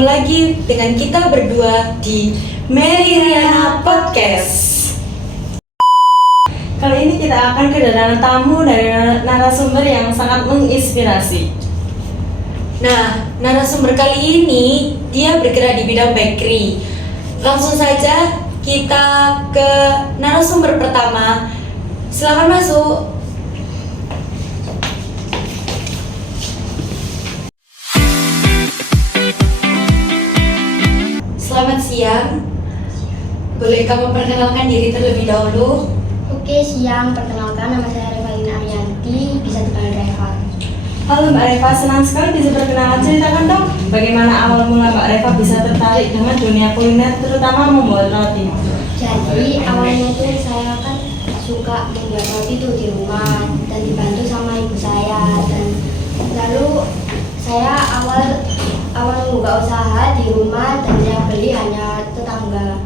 Bertemu lagi dengan kita berdua di Mary Riana Podcast. Kali ini kita akan kedatangan tamu dari narasumber yang sangat menginspirasi. Nah, narasumber kali ini dia bergerak di bidang bakery. Langsung saja kita ke narasumber pertama. Silakan masuk. Selamat siang. Boleh kamu perkenalkan diri terlebih dahulu? Oke, siang. Perkenalkan, nama saya Revalina Arianti, bisa dipanggil Reva. Halo Mbak Reva, senang sekali bisa berkenalan. Ceritakan dong, bagaimana awal mula Mbak Reva bisa tertarik dengan dunia kuliner, terutama membuat roti? Jadi, awalnya itu saya kan suka membuat roti itu di rumah dan dibantu sama ibu saya. Dan lalu saya awal membuka usaha di rumah dan yang beli hanya tetangga.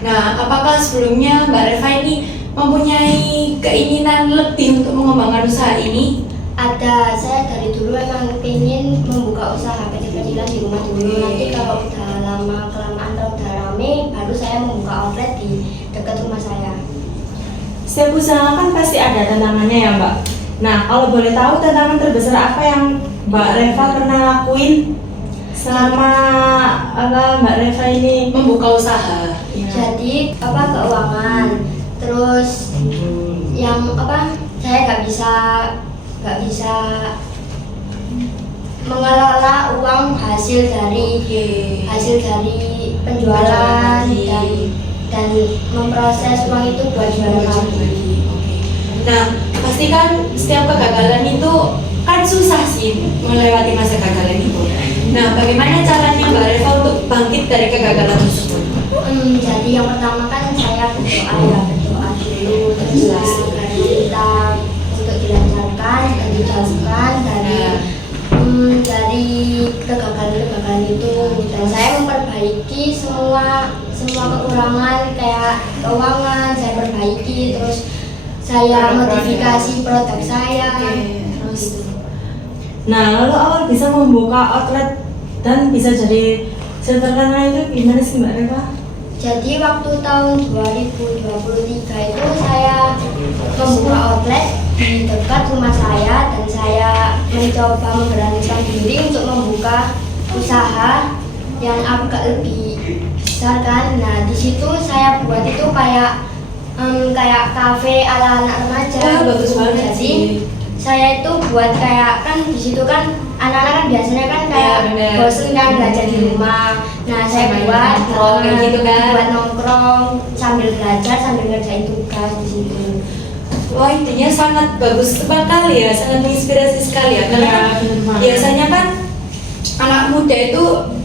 Nah, apakah sebelumnya Mbak Reva ini mempunyai keinginan lebih untuk mengembangkan usaha ini? Ada, saya dari dulu memang pengen membuka usaha kecil-kecilan di rumah dulu. Nanti kalau udah lama kelamaan atau udah rame, baru saya membuka outlet di dekat rumah saya. Setiap usaha kan pasti ada tantangannya ya Mbak. Nah, kalau boleh tahu tantangan terbesar apa yang Mbak Reva pernah lakuin selama Mbak Reva ini membuka usaha? Jadi keuangan, terus yang saya nggak bisa mengelola uang hasil dari penjualan dan memproses uang itu buat jualan lagi. Nah, pasti kan setiap kegagalan itu kan susah sih melewati masa kegagalan itu. Nah, bagaimana caranya Mbak Reva untuk bangkit dari kegagalan tersebut? Jadi yang pertama kan saya berdoa dulu, terus saya minta untuk dilancarkan dan dijauhkan dari kegagalan itu, dan saya memperbaiki semua kekurangan kayak keuangan saya perbaiki, terus saya modifikasi produk saya. Terus Nah, lalu awal bisa membuka outlet dan bisa jadi terkenal itu gimana sih Mbak Reva? Jadi waktu tahun 2023 itu saya membuka outlet di dekat rumah saya dan saya mencoba memberanikan diri untuk membuka usaha yang agak lebih besar kan. Nah, di situ saya buat itu kayak kafe ala anak remaja. Wah, bagus banget Jadi sih. saya itu buat kayak kan di situ kan anak-anak kan biasanya kan kayak bener. bosen kan belajar di rumah. Nah, saya Sambil buat nongkrong kayak gitu kan. buat nongkrong sambil belajar sambil ngerjain tugas di situ. Wah, intinya sangat bagus sekali ya, sangat menginspirasi sekali ya. Karena kan biasanya kan anak muda itu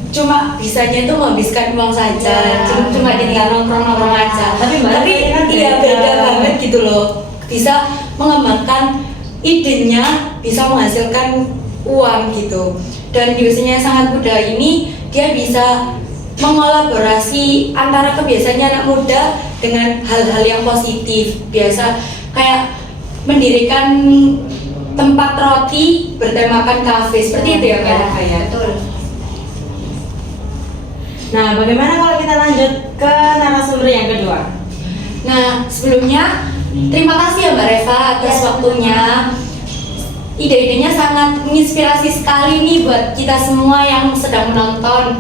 cuma bisanya itu menghabiskan uang saja, cuma tinggal nongkrong aja. Tapi kan iya beda banget gitu loh. Bisa mengembangkan idenya, bisa menghasilkan uang gitu. Dan di usianya yang sangat muda ini dia bisa mengolaborasi antara kebiasaannya anak muda dengan hal-hal yang positif. Biasa kayak mendirikan tempat roti bertemakan kafe seperti itu ya Kak Reva ya. Betul. Nah, bagaimana kalau kita lanjut ke narasumber yang kedua? Nah, sebelumnya terima kasih ya Mbak Reva atas waktunya. Ide-idenya sangat menginspirasi sekali nih buat kita semua yang sedang menonton.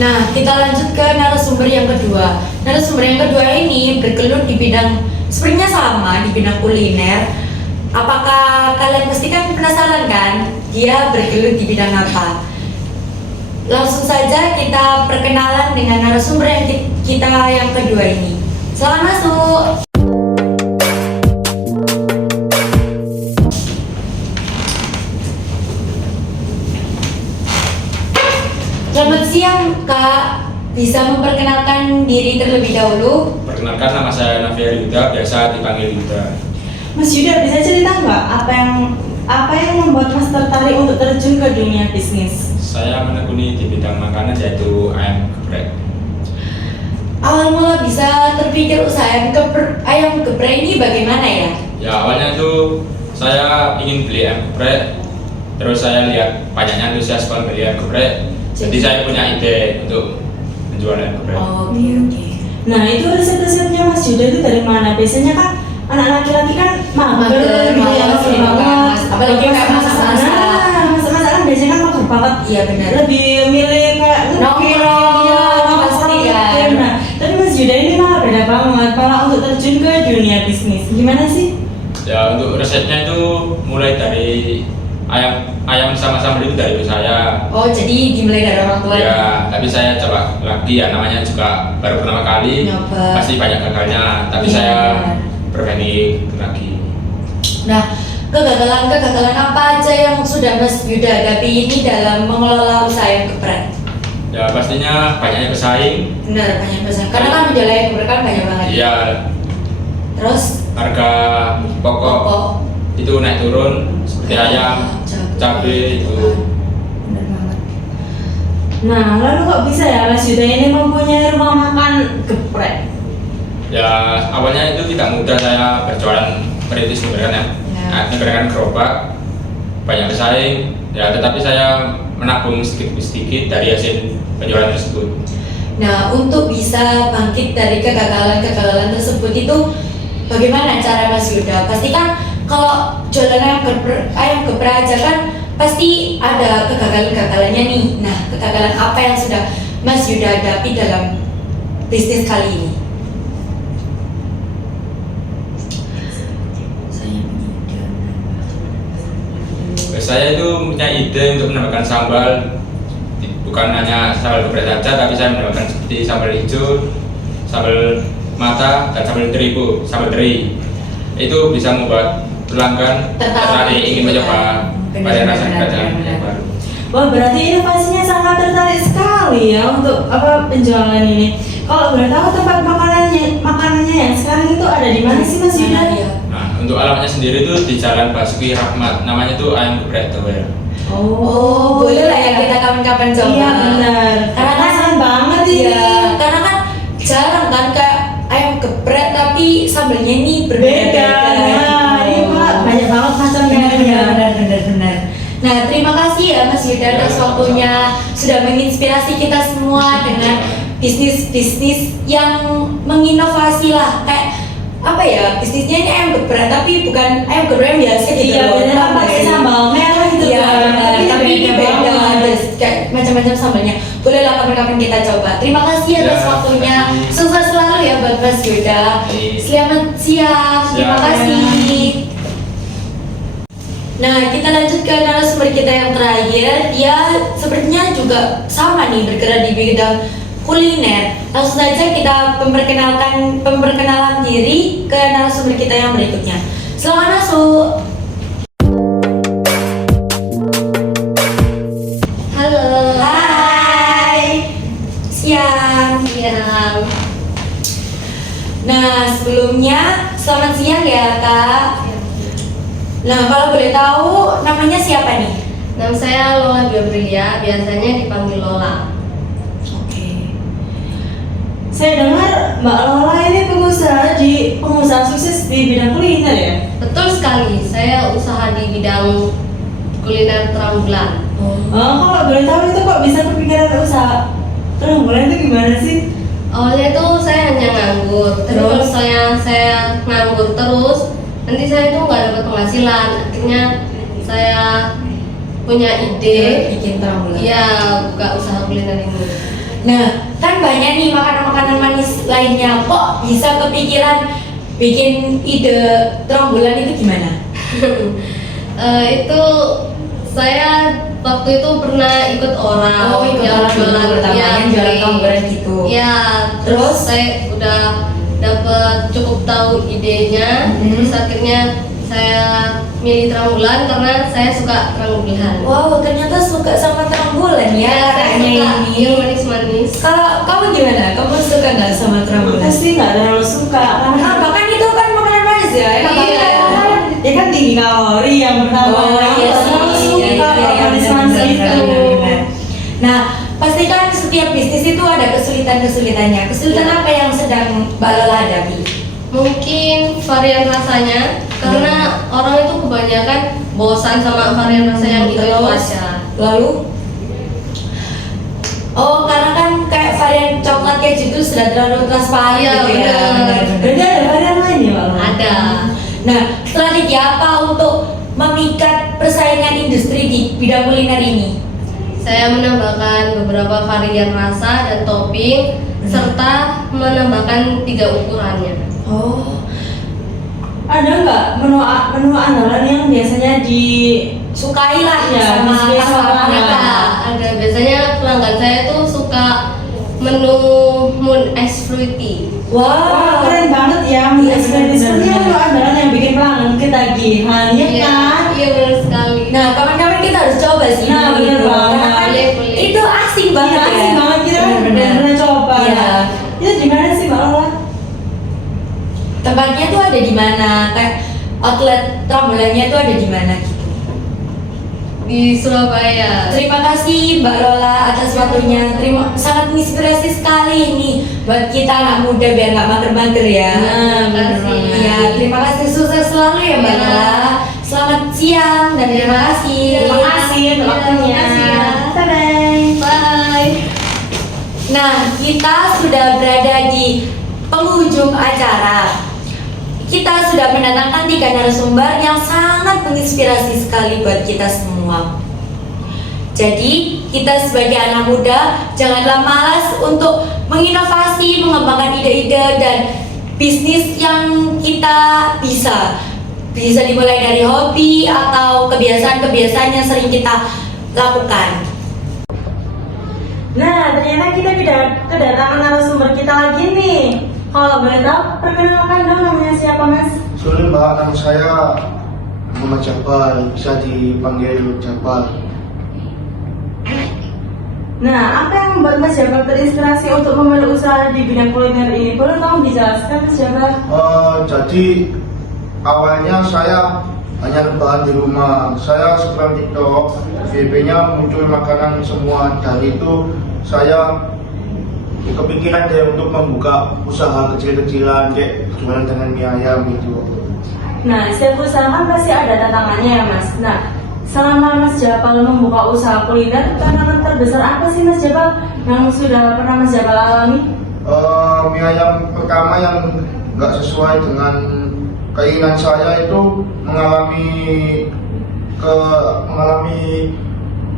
Nah, kita lanjut ke narasumber yang kedua. Narasumber yang kedua ini bergelut di bidang sepertinya sama di bidang kuliner. Apakah kalian pasti kan penasaran kan? Dia bergelut di bidang apa? Langsung saja kita perkenalan dengan narasumber yang kita yang kedua ini. Selamat masuk. Selamat siang Kak, bisa memperkenalkan diri terlebih dahulu? Perkenalkan, nama saya Nafiar Yuda, biasa dipanggil Yuda. Mas Yuda, bisa cerita nggak apa yang membuat Mas tertarik untuk terjun ke dunia bisnis? Saya menekuni di bidang makanan yaitu ayam geprek. Awal mula bisa terpikir usaha ayam geprek ini bagaimana ya? Ya, awalnya itu saya ingin beli ayam geprek, terus saya lihat banyaknya antusias beli ayam geprek, Jadi saya punya ide untuk menjual ayam geprek. Oke. Nah itu resep-resepnya Mas Yuda itu dari mana? Biasanya kan anak laki-laki kan mager Mager, gitu ya, malas, mager gitu kan, banget. Mas. Apalagi kayak masak-masak. Masak-masak kan biasanya kan mager banget. Iya benar. Lebih milih kayak Nongkrong, iya, pasti nongkrong, kan. gitu. Nah, tapi Mas Yuda ini malah beda banget. Malah untuk terjun ke dunia bisnis. Gimana sih? Ya untuk resepnya itu mulai dari ayam sama-sama itu dari ibu saya. Oh jadi dimulai dari orang tua. Ya, tapi saya coba lagi ya, namanya juga baru pertama kali, Nyoba. pasti banyak gagalnya. Tapi Iya. saya berbanding lagi. Nah, kegagalan apa aja yang sudah Mas Yuda hadapi ini dalam mengelola usaha ayam geprek? Ya pastinya banyaknya pesaing. Benar, banyak pesan. Karena kan udah ayam geprek kan banyak banget. Iya, Terus harga pokok itu naik turun seperti ayam, cabai itu. Benar banget. Nah, lalu kok bisa ya Mas Yuda ini mempunyai rumah makan geprek? Ya awalnya itu tidak mudah saya berjualan merintis memberikan memberikan gerobak, banyak pesaing. Ya tetapi saya menabung sedikit dari hasil penjualan tersebut. Nah, untuk bisa bangkit dari kegagalan tersebut itu bagaimana cara Mas Yuda? Pasti kan kalau jualan ayam geprek aja kan pasti ada kegagalannya nih. Nah, kegagalan apa yang sudah Mas Yuda hadapi dalam bisnis kali ini? Saya itu punya ide untuk menambahkan sambal, bukan hanya sambal geprek saja, tapi saya menambahkan seperti sambal hijau, sambal mata, dan sambal terigu, sambal teri. Itu bisa membuat pelanggan tertarik ingin mencoba varian rasa geprek yang baru. Wah, berarti inovasinya sangat tertarik sekali ya untuk penjualan ini. Kalau boleh tahu tempat makanannya yang sekarang itu ada di mana sih Mas Yuda? Iya. Nah, untuk alamatnya sendiri itu di Jalan Basuki Rahmat, namanya itu Ayam Geprek Tower. Oh, boleh lah ya kita kapan-kapan coba. Iya benar. Karena kan Penasaran banget ini. Iya, karena kan jarang kan kayak ayam geprek tapi sambalnya ini berbeda-beda. Nah, ini Pak, banyak banget macamnya. Benar. Nah, terima kasih ya Mas Yuda atas waktunya sudah menginspirasi kita semua dengan bisnis-bisnis yang menginovasi lah, kayak apa ya, bisnisnya ini ayam geprek tapi bukan ayam geprek yang biasa gitu. Iya loh. benar, Paham pakai nggak sih? sambal merah gitu Iya, kan. benar. Tapi ini beda, banget. ada kayak macam-macam sambalnya. Bolehlah kapan-kapan kita coba. Terima kasih atas Ya, waktunya. terima kasih. Sukses selalu ya buat Mas Yuda. Selamat siang. Terima Siap. kasih. Nah, kita lanjut ke narasumber kita yang terakhir. Dia sepertinya juga sama nih, bergerak di bidang kuliner. Langsung saja kita pemperkenalan diri ke narasumber kita yang berikutnya. Selamat masuk. Halo. Hai. Siang. Siang. Nah, sebelumnya selamat siang ya, Kak. Nah, kalau boleh tahu namanya siapa nih? Nama saya Lola Gabriela, biasanya dipanggil Lola. Oke. Saya dengar Mbak Lola ini pengusaha sukses di bidang kuliner ya? Betul sekali, saya usaha di bidang kuliner terang bulan. Oh, kalau boleh tahu itu kok bisa kepikiran usaha terang bulan itu gimana sih? Awalnya itu saya hanya nganggur, tapi kalau Terus? saya nganggur terus, nanti saya itu nggak dapat penghasilan. Akhirnya saya punya ide, Bikin terang bulan. iya buka usaha kuliner ini. Nah, kan banyak nih makanan-makanan manis lainnya. Kok bisa kepikiran bikin ide terang bulan itu gimana? Itu saya waktu itu pernah ikut orang Ikut yang orang dulu pertama yang jualan terang bulan gitu. Ya, terus Terus? saya udah dapat cukup tahu idenya, Mhm. terus akhirnya saya milih terang bulan karena saya suka terang bulan. Wow, ternyata suka sama terang bulan ya saya kakaknya suka ini. yang manis-manis. Kalau kamu gimana? Kamu suka nggak sama terang bulan? Pasti nggak terlalu suka karena Nah, bahkan itu kan makanan manis ya. Enak Iya. banget. ya kan tinggi kalori yang pertama. Oh iya Nggak sih. terlalu suka Iya, kalau iya, manis-manis benar, itu. benar. Nah, pastikan setiap bisnis itu ada kesulitan-kesulitannya. Kesulitan apa yang sedang Mbak Lola hadapi? Mungkin varian rasanya karena orang itu kebanyakan bosan sama varian rasa yang itu Terus? aja. Lalu Oh, karena kan kayak varian coklat keju itu sudah terlalu transparan Iya, gitu ya. benar. Berarti ada varian lain ya Pak? Ada. Nah, strategi apa untuk memikat persaingan industri di bidang kuliner ini? Saya menambahkan beberapa varian rasa dan topping serta menambahkan 3 ukurannya. Oh, ada nggak menu andalan yang biasanya Sukai lah Ya, sama disukai sama customer pelanggan. kita. Ada biasanya pelanggan saya tuh suka menu moon ice fruity. Wah, keren banget ya. Iya, Sepertinya benar-benar. menu andalan yang bikin pelanggan ketagihan, ya kan? Iya benar sekali. Nah, kawan-kawan kita harus coba sih. Nah, gitu. bener banget. Karena kan Boleh. itu asing banget Iya, ya. asik banget kita kan Bener-bener. pernah coba. Iya. Itu di mana sih Mbak Lola? Tempatnya tuh ada di mana? Kayak outlet trambulannya tuh ada di mana gitu. Di Surabaya. Terima kasih Mbak Lola atas waktunya. Sangat menginspirasi sekali nih buat kita anak muda biar nggak mager-mager ya. Nah, bener kasih. banget. Iya, terima kasih, sukses selalu ya Mbak Iya. Lola. Selamat siang dan terima kasih. Terima kasih untuk Iya, waktunya. terima kasih ya. Bye-bye. Bye. Nah, kita sudah berada di penghujung acara. Kita sudah mendatangkan 3 narasumber yang sangat menginspirasi sekali buat kita semua. Jadi, kita sebagai anak muda janganlah malas untuk menginovasi, mengembangkan ide-ide dan bisnis yang kita bisa. Bisa dimulai dari hobi atau kebiasaan-kebiasaan yang sering kita lakukan. Nah, ternyata kita kedatangan narasumber kita lagi nih. Kalau boleh tahu, perkenalkan dong namanya siapa Mas? Sore Mbak, nama saya Muhammad Jabal, bisa dipanggil Jabal. Nah, apa yang membuat Mas Jabal terinspirasi untuk memulai usaha di bidang kuliner ini? Boleh tolong dijelaskan Mas Jabal? Jadi awalnya saya hanya rebahan di rumah. Saya scroll TikTok, FYP-nya muncul makanan semua. Dari itu saya kepikiran deh untuk membuka usaha kecil-kecilan kayak jualan dengan mie ayam gitu. Nah, setiap usaha kan pasti ada tantangannya ya Mas. Nah, selama Mas Jabal membuka usaha kuliner, tantangan terbesar apa sih Mas Jabal yang sudah pernah Mas Jabal alami? Mie ayam pertama yang nggak sesuai dengan keinginan saya itu mengalami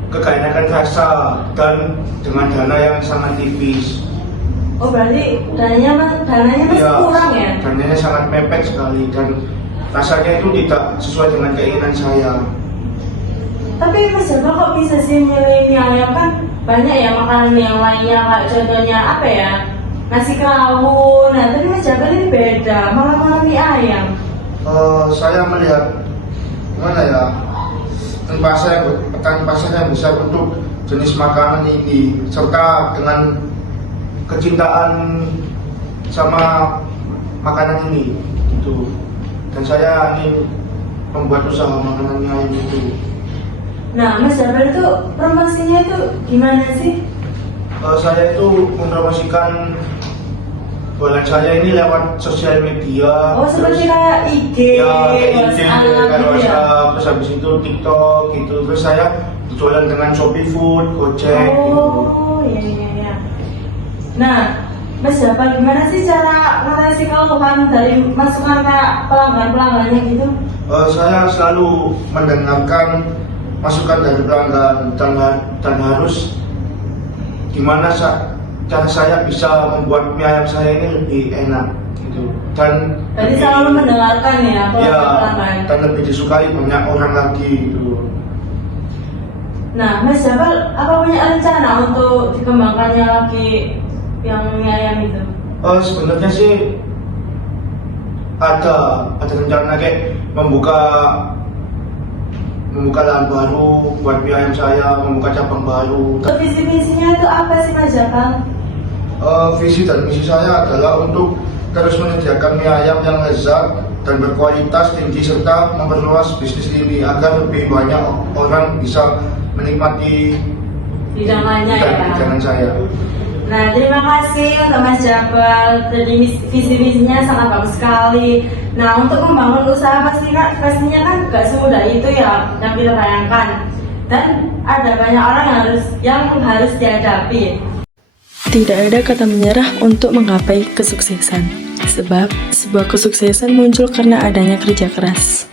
keganakan rasa dan dengan dana yang sangat tipis. Oh, berarti dananya masih Ya, kurang ya? dananya sangat mepet sekali dan rasanya itu tidak sesuai dengan keinginan saya. Tapi Mas Jabal kok bisa sih milih mie ayam, kan banyak ya makanan yang lainnya, kayak contohnya apa ya, nasi kerawun. Nah, tapi Mas Jabal ini beda, malah mie ayam. Saya melihat gimana ya, petani pasar yang besar untuk jenis makanan ini serta dengan kecintaan sama makanan ini gitu. Dan saya ingin membuat usaha makanan mie ayam itu. Nah, Mas Jabal itu promosinya itu gimana sih? Saya itu mempromosikan jualan saya ini lewat sosial media. Oh, seperti kayak IG, Ya, kayak IG, WhatsApp kayak gitu ya? WhatsApp, terus habis itu TikTok gitu. Terus saya jualan dengan Shopee Food, Gojek gitu. Oh, iya. Nah, Mas Jabal gimana sih cara ngatasi keluhan dari masukan kayak pelanggan-pelanggannya gitu? Saya selalu mendengarkan masukan dari pelanggan dan harus gimana cara saya bisa membuat mie ayam saya ini lebih enak gitu. Dan Berarti selalu mendengarkan ya ya, pelanggan. dan lebih disukai banyak orang lagi gitu. Nah, Mas Jabal apa punya rencana untuk dikembangkannya lagi yang mie ayam itu? Sebenarnya sih ada rencana kayak membuka lahan baru buat mie ayam saya, membuka cabang baru. Untuk visi-misinya itu apa sih Mas Jabal? Visi dan misi saya adalah untuk terus menyediakan mie ayam yang lezat dan berkualitas tinggi serta memperluas bisnis ini agar lebih banyak orang bisa menikmati Hidangannya ya. hidangan saya. Nah, terima kasih untuk Mas Jabal. Jadi visi-misinya sangat bagus sekali. Nah, untuk membangun usaha pastinya kan gak semudah itu ya yang kita bayangkan. dan ada banyak orang yang harus dihadapi. Tidak ada kata menyerah untuk menggapai kesuksesan, sebab sebuah kesuksesan muncul karena adanya kerja keras.